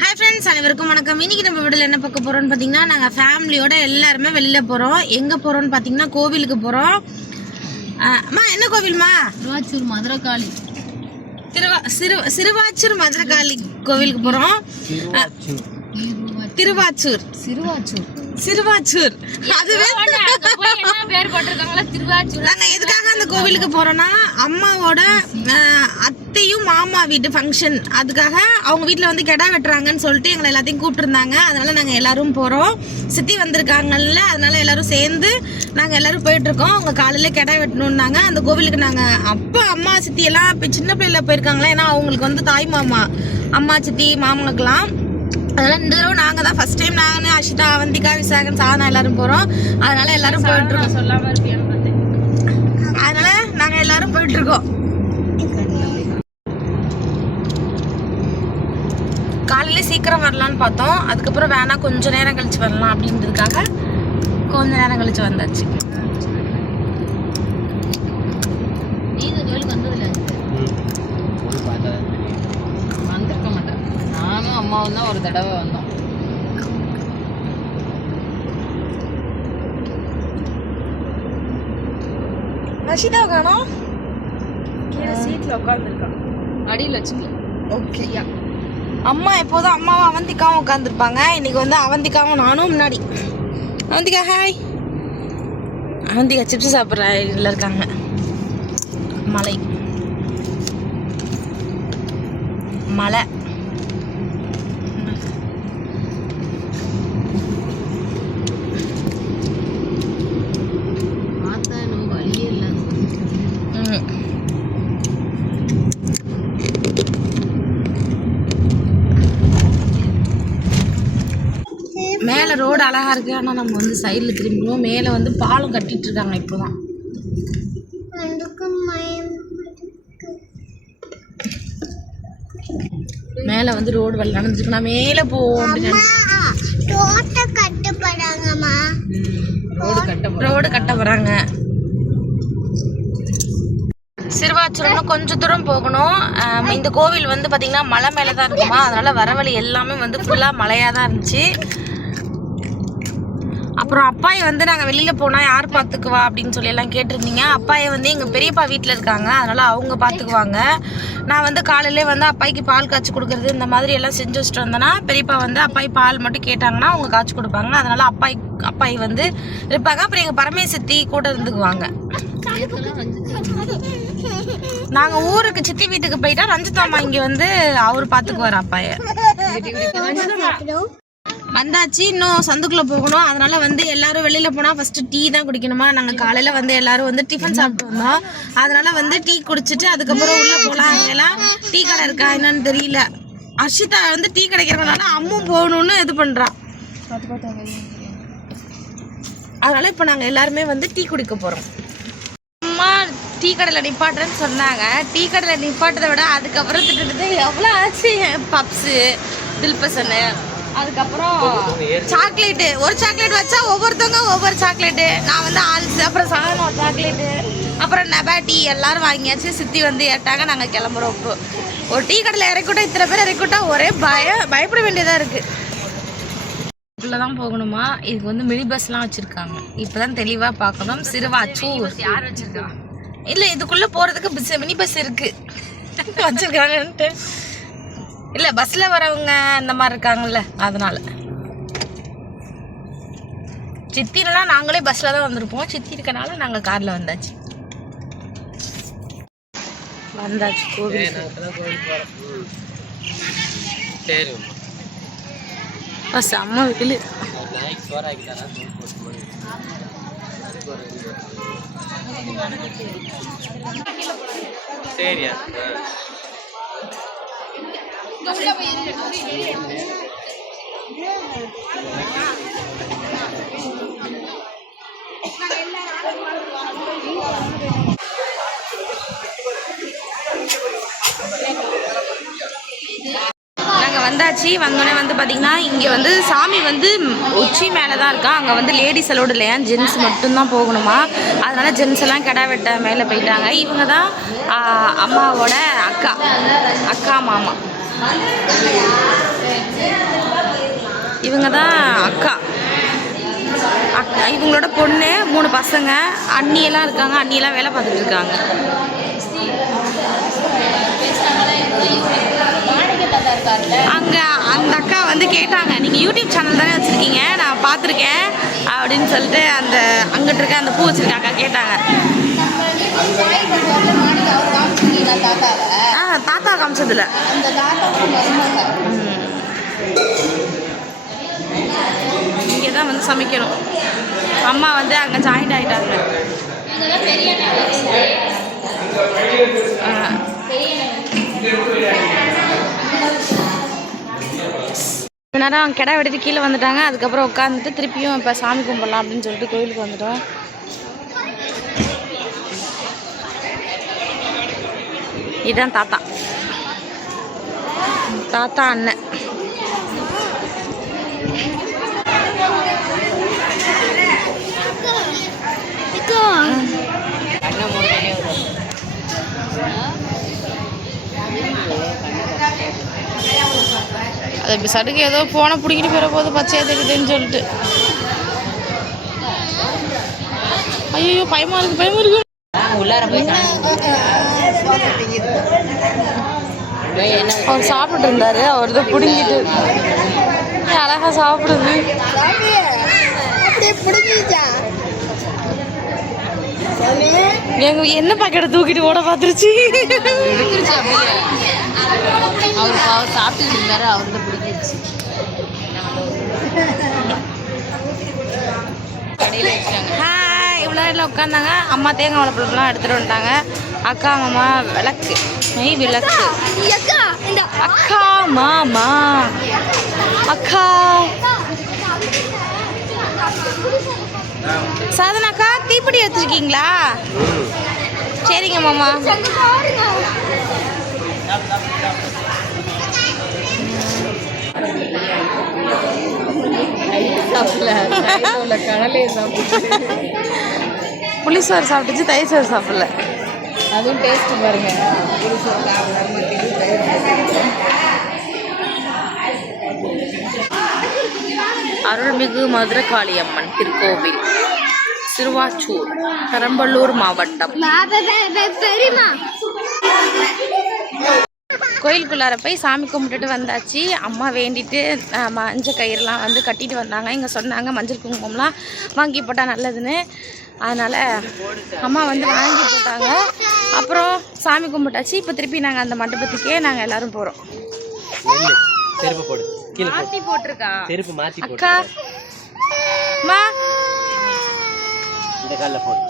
Hi friends அனைவருக்கும் வணக்கம். இன்னைக்கு நம்ம வீடியோவில் என்ன பார்க்க போறோம்னு பார்த்தீங்கன்னா நாங்கள் ஃபேமிலியோட எல்லாருமே வெளியில போகிறோம் எங்கே போகிறோம்னு பார்த்தீங்கன்னா கோவிலுக்கு போகிறோம் அம்மா என்ன கோவில்மா? திருவாச்சூர் மதுரை காளி திருவா சிறு சிறுவாச்சூர் மதுரகாளி கோவிலுக்கு போகிறோம் திருவாச்சூர். சிறுவாச்சூர் சிறுவாச்சூர் அதுவே என்ன பேர் போட்டிருக்காங்களா திருவாச்சூர். நாங்கள் எதுக்காக அந்த கோவிலுக்கு போகிறோன்னா அம்மாவோட அத்தையும் மாமா வீட்டு ஃபங்க்ஷன் அதுக்காக அவங்க வீட்டில் வந்து கெடா வெட்டுறாங்கன்னு சொல்லிட்டு எங்களை எல்லாத்தையும் கூப்பிட்டுருந்தாங்க. அதனால நாங்கள் எல்லாரும் போகிறோம் சித்தி வந்திருக்காங்கல்ல அதனால எல்லாரும் சேர்ந்து நாங்கள் எல்லாரும் போயிட்டு இருக்கோம் அவங்க காலையில் கெடா வெட்டணுன்னாங்க அந்த கோவிலுக்கு நாங்கள் அப்பா அம்மா சித்தி எல்லாம் இப்போ சின்ன பிள்ளைல போயிருக்காங்களா? ஏன்னா அவங்களுக்கு வந்து தாய் மாமா அம்மா சித்தி மாமாக்கெல்லாம் அதனால இந்த தடவை நாங்க தான் ஃபர்ஸ்ட் டைம் நான் அஷிதா அவந்திகா விசாகன் சாதனா எல்லாரும் போறோம். அதனால எல்லாரும் போயிட்டு இருக்கோம். சொல்லாம இருப்பியான்னு பார்த்தேன் அதனால நாங்க எல்லாரும் போயிட்டு இருக்கோம். காலையில சீக்கிரம் வரலாம்னு பார்த்தோம். அதுக்கப்புறம் வேணா கொஞ்ச நேரம் கழிச்சு வரலாம் அப்படின்றதுக்காக கொஞ்ச நேரம் கழிச்சு வந்தாச்சு நீ இந்த கோயிலுக்கு வந்ததில்ல வந்திருக்க மாட்டேன் நானும் தடவை வந்தோம். அஷிதா காணோம் அடியில் வச்சுக்கல ஓகே அம்மா எப்போதும் அம்மாவும் அவந்திக்காவும் உட்காந்துருப்பாங்க இன்னைக்கு வந்து அவந்திக்காவும் நானும் முன்னாடி. அவந்திகா ஹாய் அவந்திகா சிப்ஸ் சாப்பிட்ற இதில் இருக்காங்க. மலை. மலை பார்த்தா நம்ம வழியே இல்லை ம். மேலே ரோடு அழகா இருக்கு. ஆனால் நம்ம வந்து சைடில் திரும்பிடுவோம். மேலே வந்து பாலம் கட்டிட்டு இருக்காங்க இப்போதான். மேலே வந்து ரோடு வழி நடந்துருக்கு. நான் மேலே போவோம் ரோடு கட்ட ரோடு கட்ட போகிறாங்க கொஞ்சம் தூரம் போகணும். இந்த கோவில் வந்து பார்த்திங்கன்னா மலை மேலே தான் இருக்குமா? அதனால வர வழி எல்லாமே வந்து ஃபுல்லாக மழையாக தான் இருந்துச்சு. அப்புறம் அப்பாயை வந்து நாங்கள் வெளியில் போனால் யார் பார்த்துக்குவா அப்படின்னு சொல்லி எல்லாம் கேட்டிருந்தீங்க. அப்பாயை வந்து எங்கள் பெரியப்பா வீட்டில் இருக்காங்க. அதனால் அவங்க பார்த்துக்குவாங்க நான் வந்து காலையிலே வந்து அப்பாய்க்கு பால் காய்ச்சி கொடுக்கறது இந்த மாதிரி எல்லாம் செஞ்சு வச்சுட்டு வந்தேன்னா பெரியப்பா வந்து அப்பாய் பால் மட்டும் கேட்டாங்கன்னா அவங்க காய்ச்சி கொடுப்பாங்க. அதனால் அப்பாய் அப்பாய் வந்து இருப்பாங்க. அப்புறம் எங்கள் பரமேசத்தி கூட இருந்துக்குவாங்க. நாங்கள் ஊருக்கு சித்தி வீட்டுக்கு போயிட்டா ரஞ்சித் அம்மா இங்கே வந்து அவர் பார்த்துக்குவார் அப்பாயை. வந்தாச்சு இன்னும் சந்துக்குள்ள போகணும். அதனால வந்து எல்லாரும் வெளியில போனா ஃபர்ஸ்ட் டீ தான் குடிக்கணுமா? நாங்க காலையில வந்து எல்லாரும் வந்து டிஃபன் சாப்பிட்டு வந்தோம். அதனால வந்து டீ குடிச்சிட்டு அதுக்கப்புறம் உள்ள போலாம். அங்கெல்லாம் டீ கடை இருக்கா என்னன்னு தெரியல. அர்ஷிதா வந்து டீ கிடைக்கிறதுனால அம்மும் போகணும்னு இது பண்ணுறான் அதனால இப்ப நாங்க எல்லாருமே வந்து டீ குடிக்க போறோம். அம்மா டீ கடையில் நிப்பாட்டுறேன்னு சொன்னாங்க. டீ கடையில் நிப்பாட்டுறதை விட அதுக்கப்புறம் திட்டத்தட்ட எவ்வளோ ஆச்சு? பப்ஸு தில்பசன்னு அதுக்கப்புறம் சாக்லேட்டு. ஒரு சாக்லேட் வச்சா ஒவ்வொருத்தவங்க ஒவ்வொரு சாக்லேட்டு. நான் வந்து ஆல்ஸ் அப்புறம் சாதனம் ஒரு சாக்லேட்டு. அப்புறம் நெபாட்டி எல்லாரும் வாங்கியாச்சு. சித்தி வந்து ஏட்டாங்க நாங்கள் கிளம்புறோம். இப்போ ஒரு டீ கடையில் இறக்கிட்டோம் இத்தனை பேர் இறக்கிட்டோம் ஒரே பய பயப்பட வேண்டியதாக இருக்குது இதுக்குள்ள தான் போகணுமா? இதுக்கு வந்து மினி பஸ்லாம் வச்சிருக்காங்க. இப்போதான் தெளிவாக பார்க்கணும். சிறுவாச்சூர் யார் வச்சிருக்கா இல்லை இதுக்குள்ளே போகிறதுக்கு மினி பஸ் இருக்கு. வச்சிருக்காங்கன்ட்டு. இல்ல பஸ்ல வரவங்க இந்த மாதிரி இருக்காங்கல்ல அதனால. சித்திலாம் நாங்களே பஸ்ல தான் வந்திருப்போம். சித்தி இருக்கனால நாங்க கார்ல வந்தாச்சு. வந்தாச்சு கோவில் செம்ம வெயில். சரியா வந்தாச்சு வந்தோடனே வந்து பார்த்தீங்கன்னா இங்கே வந்து சாமி வந்து உச்சி மேலே தான் இருக்கா. அங்கே வந்து லேடிஸ் அலோடு இல்லையா? ஜென்ஸ் மட்டும்தான் போகணுமா? அதனால ஜென்ஸ் எல்லாம் கிடா வெட்ட மேலே போயிட்டாங்க. இவங்க தான் அம்மாவோட அக்கா. அக்கா மாமா. இவங்க தான் அக்கா. அக்கா இவங்களோட பொண்ணு மூணு பசங்க. அண்ணியெல்லாம் இருக்காங்க அண்ணியெல்லாம் வேலை பார்த்துட்டு இருக்காங்க. அங்கே அந்த அக்கா வந்து கேட்டாங்க நீங்கள் யூடியூப் சேனல் தானே வச்சுருக்கீங்க? நான் பார்த்துருக்கேன். அப்படின்னு சொல்லிட்டு அந்த அங்கிட்டு இருக்க அந்த பூ வச்சுருக்க அக்கா கேட்டாங்க ஆ தாத்தா காமிச்சதில்ல. இங்கே தான் வந்து சமைக்கணும். அம்மா வந்து அங்கே ஜாயிண்ட் ஆகிட்டாங்க நேரம் கிடா வெடிட்டு கீழே வந்துட்டாங்க. அதுக்கப்புறம் உட்காந்துட்டு திருப்பியும் இப்போ சாமி கும்பிடலாம் அப்படின்னு சொல்லிட்டு கோயிலுக்கு வந்துட்டோம். இதுதான் தாத்தா. தாத்தா அண்ணன். அது இப்போ சடுக்கு ஏதோ போனை பிடிக்கிட்டு போகிற போது பச்சையாக தெரியுதுன்னு சொல்லிட்டு. ஐயோ பயமா இருக்கு பயமா இருக்கு. உள்ளார போய் அவர் சாப்பிட்டு இருந்தாரு அவர் தான் பிடுங்கிட்டு அழகா சாப்பிடுது. எங்க என்ன பாக்கெட்டை தூக்கிட்டு ஓட பார்த்துருச்சு? அவர் அவர் சாப்பிட்டுட்டு இருந்தாரு அவருக்கு பிடிச்சிருச்சு கடையில் வச்சுட்டாங்க ஹாய் இவ்வளோ நேரம் உட்காந்தாங்க அம்மா தேங்காய் வாழைப்பழம்லாம் எடுத்துகிட்டு வந்துட்டாங்க. அக்கா மாமா விளக்கு. நெய் விளக்கு. அக்கா மாமா. அக்கா. சாதனாக்கா தீப்பெட்டி வச்சிருக்கீங்களா சரிங்க மாமா. புளிசோறு சாப்பிட்டுச்சு தயிர் சோறு சாப்பிடல. அதுவும் டேஸ்ட் பாருங்க. அருள்மிகு மதுரகாளி அம்மன் திருக்கோவில் திருவாச்சூர் பெரம்பலூர் மாவட்டம். கோயிலுக்குள்ளார போய் சாமி கும்பிட்டுட்டு வந்தாச்சு. அம்மா வேண்டிட்டு மஞ்சள் கயிறுலாம் வந்து கட்டிட்டு வந்தாங்க. இங்கே சொன்னாங்க மஞ்சள் குங்குமம்லாம் வாங்கி போட்டால் நல்லதுன்னு. அதனால் அம்மா வந்து வாங்கி போட்டாங்க. அப்புறம் சாமி கும்பிட்டாச்சு. இப்போ திருப்பி நாங்கள் அந்த மண்டபத்துக்கே நாங்கள் எல்லாரும் போகிறோம் செருப்பு போடு. கீழே போட்டிருக்கா? செருப்பு மாத்தி போடு. அக்கா மா. இந்த காலில் போடு.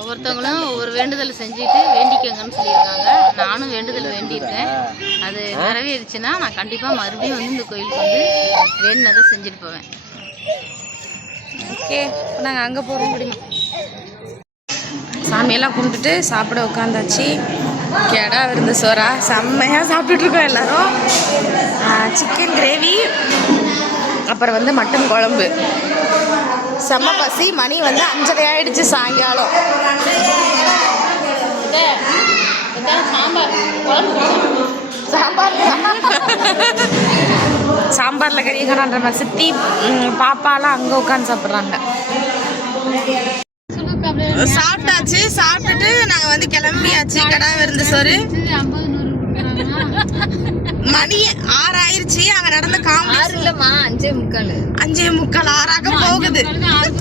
ஒவ்வொருத்தவங்களும் ஒவ்வொரு வேண்டுதல் செஞ்சுட்டு வேண்டிக்கங்கன்னு சொல்லியிருக்காங்க. நானும் வேண்டுதல் வேண்டியிருக்கேன். அது நிறைவேறிச்சுன்னா நான் கண்டிப்பாக மறுபடியும் வந்து இந்த கோயிலுக்கு வந்து வேணுனதை செஞ்சுட்டு போவேன். ஓகே நாங்கள் அங்கே போகிறோம் முடியும்? சாமியெல்லாம் கும்பிட்டுட்டு சாப்பிட உட்காந்தாச்சு. கெடா விருந்து சோறா. செம்மையாக சாப்பிட்டுட்ருக்கோம் எல்லாரும். சிக்கன் கிரேவி அப்புறம் வந்து மட்டன் குழம்பு. செம்ம பசி மணி வந்து அஞ்சரை ஆயிடுச்சு சாயங்காலம். சாம்பார். சாம்பாரில் கறி காணுன்ற மாதிரி சித்தி பாப்பாலாம் அங்கே உட்காந்து சாப்பிட்றாங்க. சாப்பிட்டாச்சு சாப்பிட்டுட்டு நாங்கள் வந்து கிளம்பியாச்சு. கடை விருந்து சோறு மணி ஆறு ஆயிருச்சு அங்கே நடந்த காமெடி இல்லைம்மா அஞ்சே முக்கால். அஞ்சே முக்கால் ஆறாக போகுது.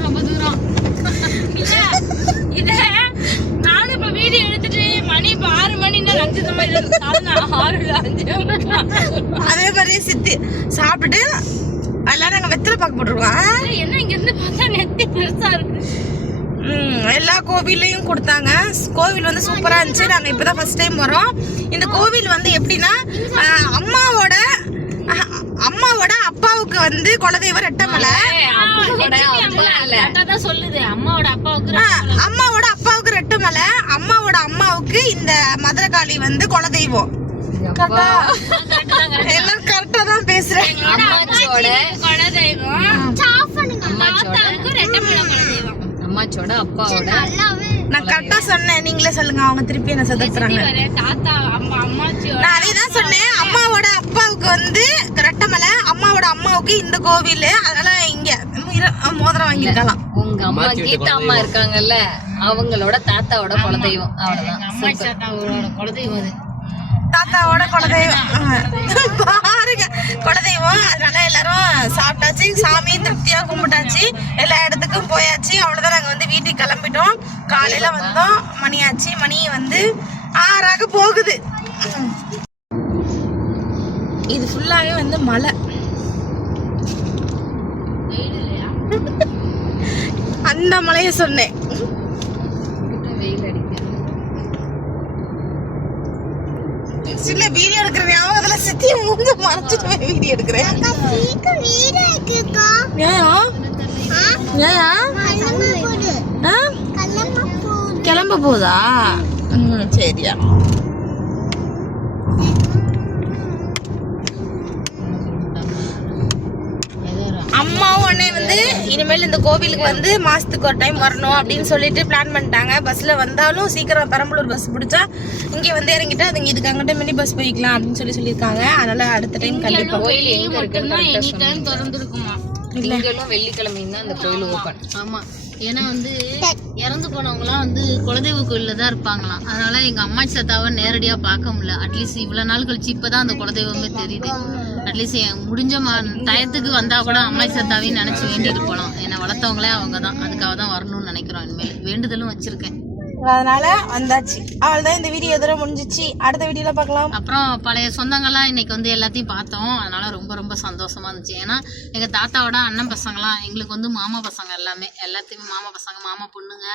ரொம்ப தூரம். இத நானும் இப்ப வீடியோ எடுத்துட்டு மணி இப்ப ஆறு மணி ஆறு அஞ்சு அதே மாதிரி சித்தி சாப்பிட்டுட்டு எல்லாம் நாங்க வெத்தலை பாக்க போட்டுருக்கோம். என்ன இங்க இருந்து பார்த்தா நெத்தி பெருசா இருக்கு. எல்லா கோவில்லையும் கொடுத்தாங்க. கோவில் வந்து சூப்பரா இருந்துச்சு. நாங்க இப்பதான் ஃபர்ஸ்ட் டைம் வரோம் இந்த கோவில் வந்து எப்படின்னா அம்மாவோட அம்மாவோட அப்பாவுக்கு வந்து குலதெய்வம் ரெட்டமலை தான் சொல்லுது. அம்மாவோட அப்பாவுக்கு அம்மாவோட அப்பாவுக்கு ரெட்டமலை அம்மாவோட அம்மாவுக்கு இந்த மதுரகாளி வந்து குலதெய்வம்? எல்லாம் கரெக்டா தான் பேசுறேன் அம்மாச்சியோட குலதெய்வம். அம்மாச்சியோட அம்மாச்சியோட அப்பாவோட. நான் கரெக்டா சொன்னேன். நீங்களே சொல்லுங்க அவங்க திருப்பி என்ன சதப்புறாங்க தாத்தா அம்மா அம்மாச்சியோட நான் அதே தான் சொன்னேன். அம்மாவோட அப்பாவுக்கு வந்து ரெட்ட அண்ணாமலை அம்மாவோட அம்மாவுக்கு இந்த கோவில். அதனால இங்க மோதிரம் வாங்கியிருக்கலாம். உங்க அம்மா கீதா அம்மா இருக்காங்கல்ல அவங்களோட தாத்தாவோட குலதெய்வம். அவ்வளவுதான். அம்மா தாத்தாவோட குலதெய்வம் குலதெய்வம். அதனால எல்லாரும் சாப்பிட்டாச்சு. சாமி திருப்தியா கும்பிட்டாச்சு. எல்லா இடத்துக்கும் போயாச்சு. அவ்வளவுதான் நாங்க வந்து வீட்டுக்கு கிளம்பிட்டோம். காலையில வந்தோம். மணியாச்சு. மணி வந்து ஆறாக போகுது. இது ஃபுல்லாவே வந்து மலை அந்த மலையை சொன்னேன் வெயில் அடிக்குது சில வீடியோ எடுக்கிற ஞாபகத்துல சித்தி மூஞ்ச மறைச்சிட்டு போய் வீடியோ எடுக்கிறேன்? கிளம்ப போதா? ம் சரியா. அம்மாவும் அண்ணே வந்து இனிமேல் இந்த கோவிலுக்கு வந்து மாசத்துக்கு ஒரு டைம் வரணும் அப்படின்னு சொல்லிட்டு பிளான் பண்ணிட்டாங்க. பஸ்ல வந்தாலும் சீக்கிரம் பெரம்பலூர் பஸ் பிடிச்சா இங்கே வந்து இறங்கிட்டு அதுங்க இதுக்கு அங்கிட்ட மினி பஸ் போய்க்கலாம் அப்படின்னு சொல்லி சொல்லியிருக்காங்க. அதனால அடுத்த டைம் கண்டிப்பா கோயில் எங்க இருக்குன்னு திறந்துருக்குமா? திங்களும் வெள்ளிக்கிழமையும் தான் அந்த கோயில் ஓப்பன் ஆமா. ஏன்னா வந்து இறந்து போனவங்கலாம் வந்து குலதெய்வ கோயில்ல தான் இருப்பாங்களாம். அதனால எங்க அம்மாச்சி தாத்தாவை நேரடியா பார்க்க முடியல. அட்லீஸ்ட் இவ்வளவு நாள் கழிச்சு இப்பதான் அந்த குலதெய்வமே தெரியுது. அட்லீஸ்ட் முடிஞ்ச டயத்துக்கு வந்தா கூட அம்மாச்சி சத்தாவே நினைச்சு வேண்டிட்டு போலாம். என்னை வளர்த்தவங்களே அவங்க தான் அதுக்காக தான் வரணும்னு நினைக்கிறோம். இனிமேல் வேண்டுதலும் வச்சிருக்கேன். அதனால வந்தாச்சு. அவ்வளவுதான் இந்த வீடியோ எதிர முடிஞ்சிச்சு. அடுத்த வீடியோல பார்க்கலாம். அப்புறம் பழைய சொந்தங்கள்லாம் இன்னைக்கு வந்து எல்லாத்தையும் பார்த்தோம். அதனால ரொம்ப ரொம்ப சந்தோஷமா இருந்துச்சு. ஏன்னா எங்க தாத்தாவோட அண்ணன் பசங்களாம் எங்களுக்கு வந்து மாமா பசங்க எல்லாமே. எல்லாத்தையுமே மாமா பசங்க மாமா பொண்ணுங்க.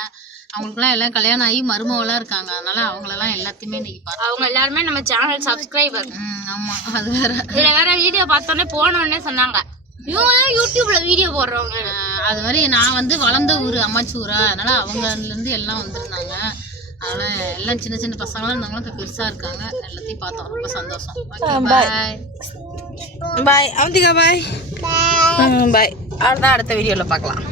அவங்களுக்குலாம் எல்லாம் கல்யாணம் ஆகி மருமவெல்லாம் இருக்காங்க. அதனால அவங்களெல்லாம் எல்லாத்தையுமே இன்னைக்கு பார்த்தோம். அவங்க எல்லாருமே நம்ம சேனல் சப்ஸ்கிரைபர் ம், ஆமா. அது வேற. இதுல வேற வீடியோ பார்த்தோன்னே போனோடனே சொன்னாங்க. இவங்க தான் யூடியூப்ல வீடியோ போடுறவங்க. அது மாதிரி நான் வந்து வளர்ந்த ஊர் அம்மாச்சி ஊரா அதனால அவங்கல இருந்து எல்லாம் வந்திருந்தாங்க. அதனால எல்லாம் சின்ன சின்ன பசங்களாம் இருந்தாங்களும் இப்போ பெருசா இருக்காங்க. எல்லாத்தையும் பார்த்தோம். ரொம்ப சந்தோஷம். பாய் பாய் அவந்திகா பாய் பாய் அவ்வளோதான் அடுத்த வீடியோவில் பார்க்கலாம்.